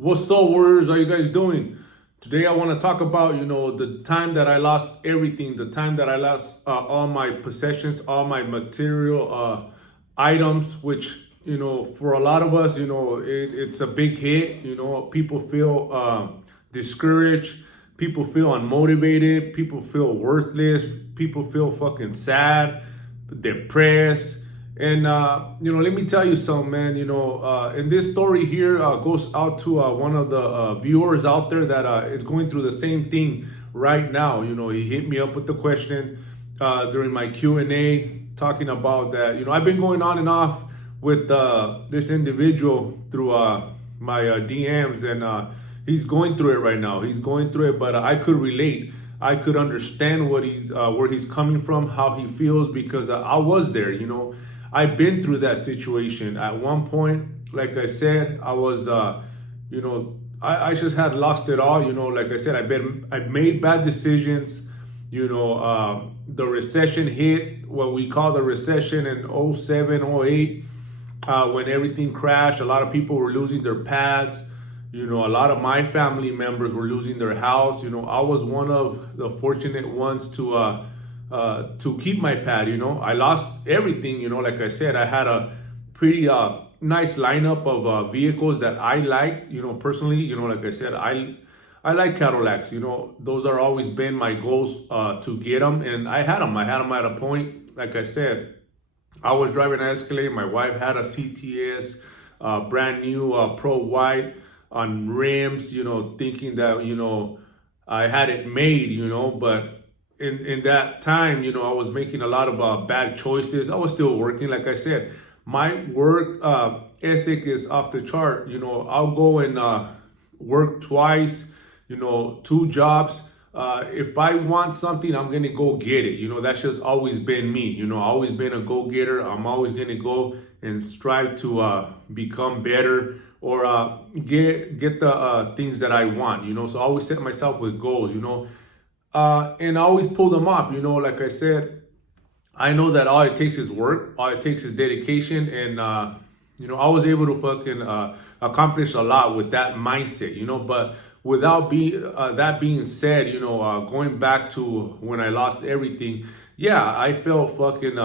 What's up, warriors? How you guys doing? Today I want to talk about, the time that I lost everything, the time that I lost all my possessions, all my material items, which, for a lot of us, it's a big hit. People feel discouraged, people feel unmotivated, people feel worthless, people feel fucking sad, depressed. And let me tell you something, man. And this story here goes out to one of the viewers out there that is going through the same thing right now. He hit me up with the question during my Q&A, talking about that. I've been going on and off with this individual through my DMs, and he's going through it right now. He's going through it, but I could relate. I could understand what he's where he's coming from, how he feels, because I was there. I've been through that situation. At one point, like I said, I was, I just had lost it all. Like I said, I made bad decisions. The recession hit, what we call the recession in '07, '08, when everything crashed. A lot of people were losing their pads. A lot of my family members were losing their house. I was one of the fortunate ones to keep my pad. I lost everything. Like I said, I had a pretty nice lineup of vehicles that I liked. Personally, like I said, I like Cadillacs. Those are always been my goals to get them, and I had them. I had them at a point. Like I said, I was driving an Escalade. My wife had a CTS, brand new Pro White on rims. Thinking that I had it made. But in that time, I was making a lot of bad choices. I was still working. Like I said, my work ethic is off the chart. I'll go and work twice, two jobs. If I want something, I'm going to go get it. That's just always been me. Always been a go-getter. I'm always going to go and strive to become better, or get the things that I want. So I always set myself with goals, and I always pull them off. Like I said, I know that all it takes is work, all it takes is dedication, and I was able to fucking accomplish a lot with that mindset. But without that being said, going back to when I lost everything, yeah, I felt fucking,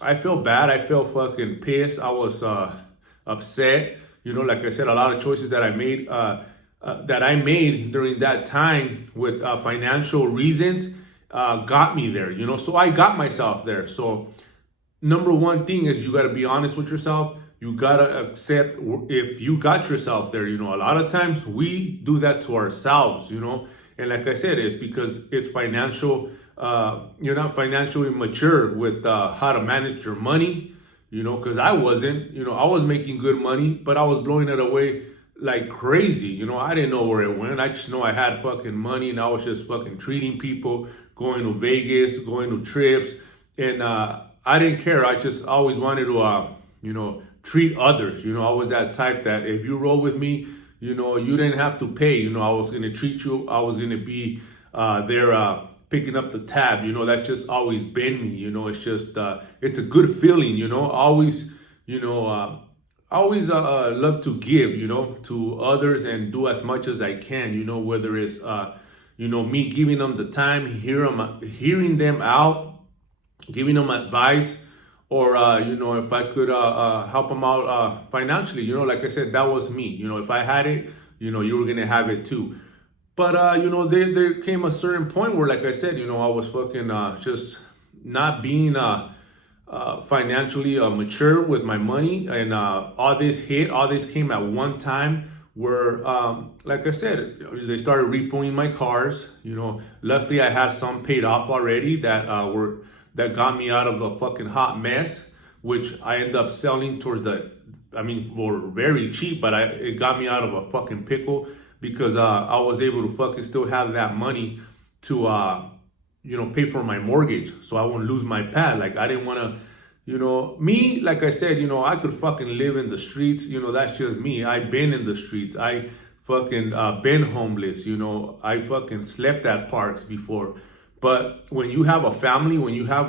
I felt bad, I felt fucking pissed, I was upset. Like I said, a lot of choices that I made during that time with financial reasons got me there. So I got myself there. So number one thing is, you got to be honest with yourself. You got to accept if you got yourself there. A lot of times we do that to ourselves, and like I said, it's because it's financial. You're not financially mature with how to manage your money, because I wasn't. I was making good money, but I was blowing it away like crazy. I didn't know where it went. I just know I had fucking money, and I was just fucking treating people, going to Vegas, going to trips, and I didn't care. I just always wanted to treat others. I was that type that if you roll with me, you didn't have to pay. I was gonna treat you. I was gonna be there picking up the tab. That's just always been me. It's just it's a good feeling. I always love to give, to others, and do as much as I can, whether it's, me giving them the time, hearing them out, giving them advice, or, if I could help them out financially, like I said, that was me. If I had it, you were going to have it too. But, there came a certain point where, like I said, I was fucking just not being financially mature with my money, and all this came at one time where, like I said, they started repoing my cars. Luckily I had some paid off already that got me out of a fucking hot mess, which I ended up selling for very cheap, but it got me out of a fucking pickle, because I was able to fucking still have that money to pay for my mortgage, so I wouldn't lose my pad. Like, I didn't want to, me, like I said, I could fucking live in the streets. That's just me. I've been in the streets. I fucking been homeless. I fucking slept at parks before. But when you have a family, when you have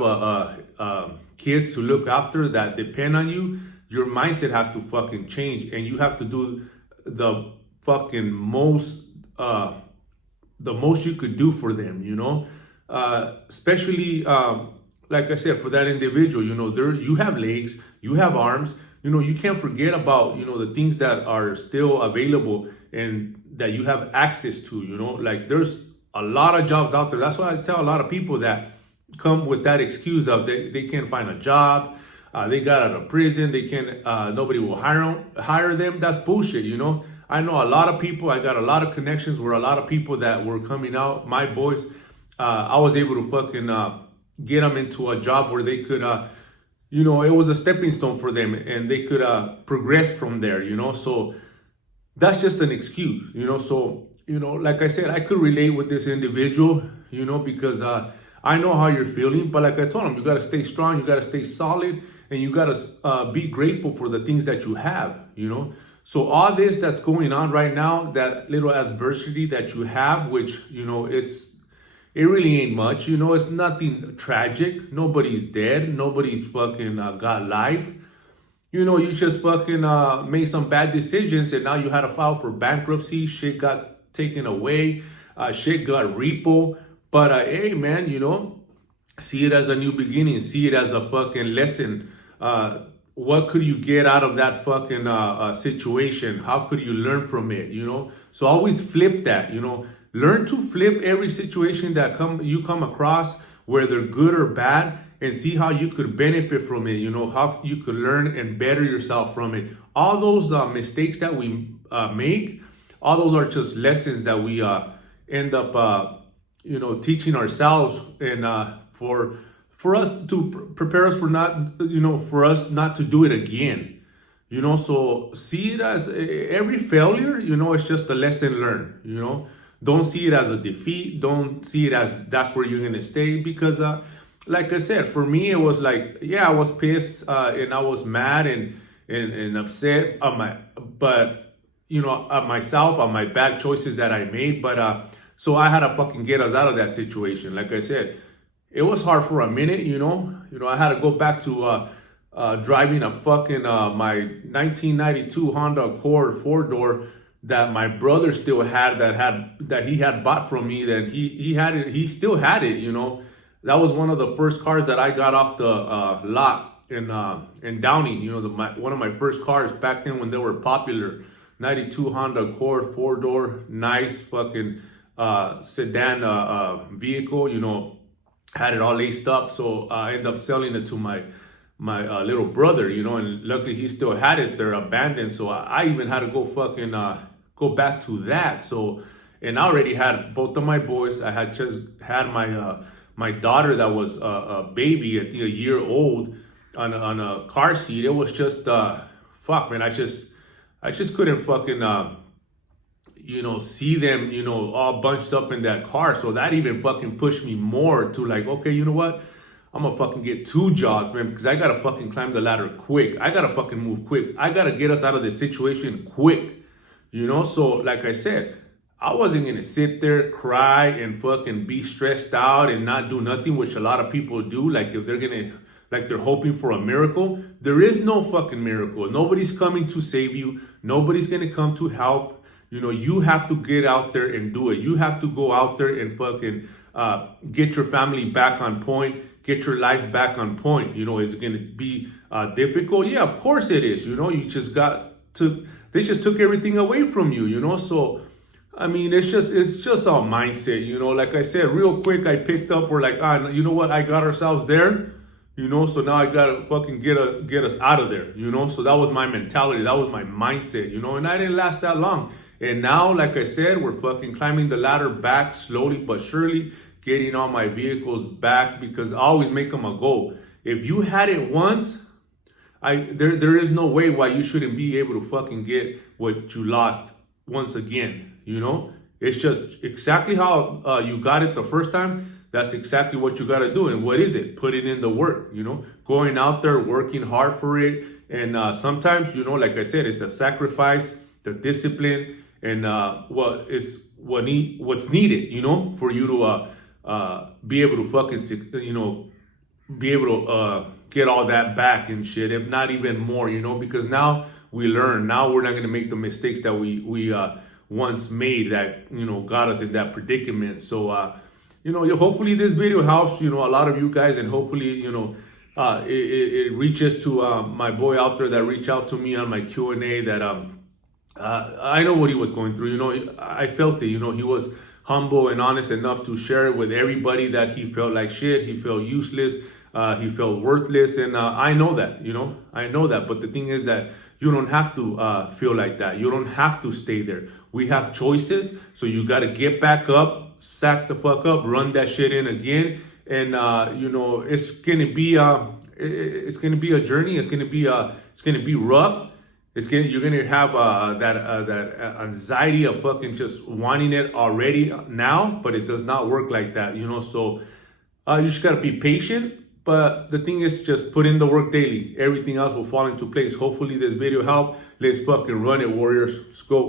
kids to look after that depend on you, your mindset has to fucking change, and you have to do the fucking most, the most you could do for them, you know, especially, like I said, for that individual, you know, you have legs, you have arms, you know, you can't forget about, you know, the things that are still available and that you have access to, you know, like there's a lot of jobs out there. That's why I tell a lot of people that come with that excuse of they can't find a job, they got out of prison, they can't, nobody will hire them. That's bullshit, you know. I know a lot of people. I got a lot of connections where a lot of people that were coming out, my boys, I was able to fucking get them into a job where they could, you know, it was a stepping stone for them and they could progress from there, you know. So that's just an excuse, you know. So, you know, like I said, I could relate with this individual, you know, because I know how you're feeling. But like I told him, you got to stay strong, you got to stay solid, and you got to be grateful for the things that you have, you know. So all this that's going on right now, that little adversity that you have, which, you know, it really ain't much, you know, it's nothing tragic. Nobody's dead. Nobody's fucking got life. You know, you just fucking made some bad decisions and now you had to file for bankruptcy. Shit got taken away. Shit got repo. But hey, man, you know, see it as a new beginning. See it as a fucking lesson. What could you get out of that fucking situation? How could you learn from it? You know, so always flip that. You know, learn to flip every situation that you come across, whether good or bad, and see how you could benefit from it. You know, how you could learn and better yourself from it. All those mistakes that we make, all those are just lessons that we end up, you know, teaching ourselves, and for us to prepare us for not, you know, for us not to do it again, you know. So see it as every failure, you know, it's just a lesson learned, you know. Don't see it as a defeat. Don't see it as that's where you're gonna stay, because like I said, for me it was like, yeah, I was pissed and I was mad and upset but you know, at myself, on my bad choices that I made. But so I had to fucking get us out of that situation. Like I said, it was hard for a minute, you know. I had to go back to driving a fucking my 1992 Honda Accord 4-door that my brother still had, that he had bought from me. That he had it, he still had it, you know. That was one of the first cars that I got off the lot in Downey. You know, one of my first cars back then when they were popular. 92 Honda Accord 4-door, nice fucking sedan vehicle, you know. Had it all laced up, so I ended up selling it to my little brother, you know, and luckily he still had it there abandoned. So I even had to go fucking go back to that. So, and I already had both of my boys. I had just had my daughter that was a baby, I think a year old, on a car seat. It was just fuck, man. I just couldn't fucking you know, see them, you know, all bunched up in that car. So that even fucking pushed me more to like, okay, you know what? I'm gonna fucking get 2 jobs, man, because I gotta fucking climb the ladder quick. I gotta fucking move quick. I gotta get us out of this situation quick, you know? So like I said, I wasn't gonna sit there, cry, and fucking be stressed out and not do nothing, which a lot of people do. Like if they're hoping for a miracle. There is no fucking miracle. Nobody's coming to save you. Nobody's gonna come to help. You know, you have to get out there and do it. You have to go out there and fucking get your family back on point, get your life back on point. You know, is it going to be difficult? Yeah, of course it is. You know, you just they just took everything away from you, you know. So, I mean, it's just a mindset, you know. Like I said, real quick, I picked up, we're like, you know what? I got ourselves there, you know, so now I got to fucking get us out of there, you know. So that was my mentality. That was my mindset, you know, and I didn't last that long. And now, like I said, we're fucking climbing the ladder back slowly but surely, getting all my vehicles back, because I always make them a goal. If you had it once, there is no way why you shouldn't be able to fucking get what you lost once again, you know? It's just exactly how you got it the first time. That's exactly what you got to do. And what is it? Putting in the work, you know? Going out there, working hard for it. And sometimes, you know, like I said, it's the sacrifice, the discipline, and what's needed, you know, for you to be able to fucking, you know, be able to get all that back and shit, if not even more, you know, because now we learn. Now we're not going to make the mistakes that once made that, you know, got us in that predicament. So, you know, hopefully this video helps, you know, a lot of you guys, and hopefully, you know, it reaches to my boy out there that reached out to me on my Q&A that I know what he was going through. You know, I felt it. You know, he was humble and honest enough to share it with everybody that he felt like shit, he felt useless, he felt worthless, and I know that, you know, I know that. But the thing is that you don't have to feel like that. You don't have to stay there. We have choices, so you got to get back up, sack the fuck up, run that shit in again, and you know, it's gonna be a journey. It's gonna be rough. You're gonna have that anxiety of fucking just wanting it already now, but it does not work like that, you know. So you just gotta be patient. But the thing is, just put in the work daily. Everything else will fall into place. Hopefully this video helped. Let's fucking run it, warriors. Let's go.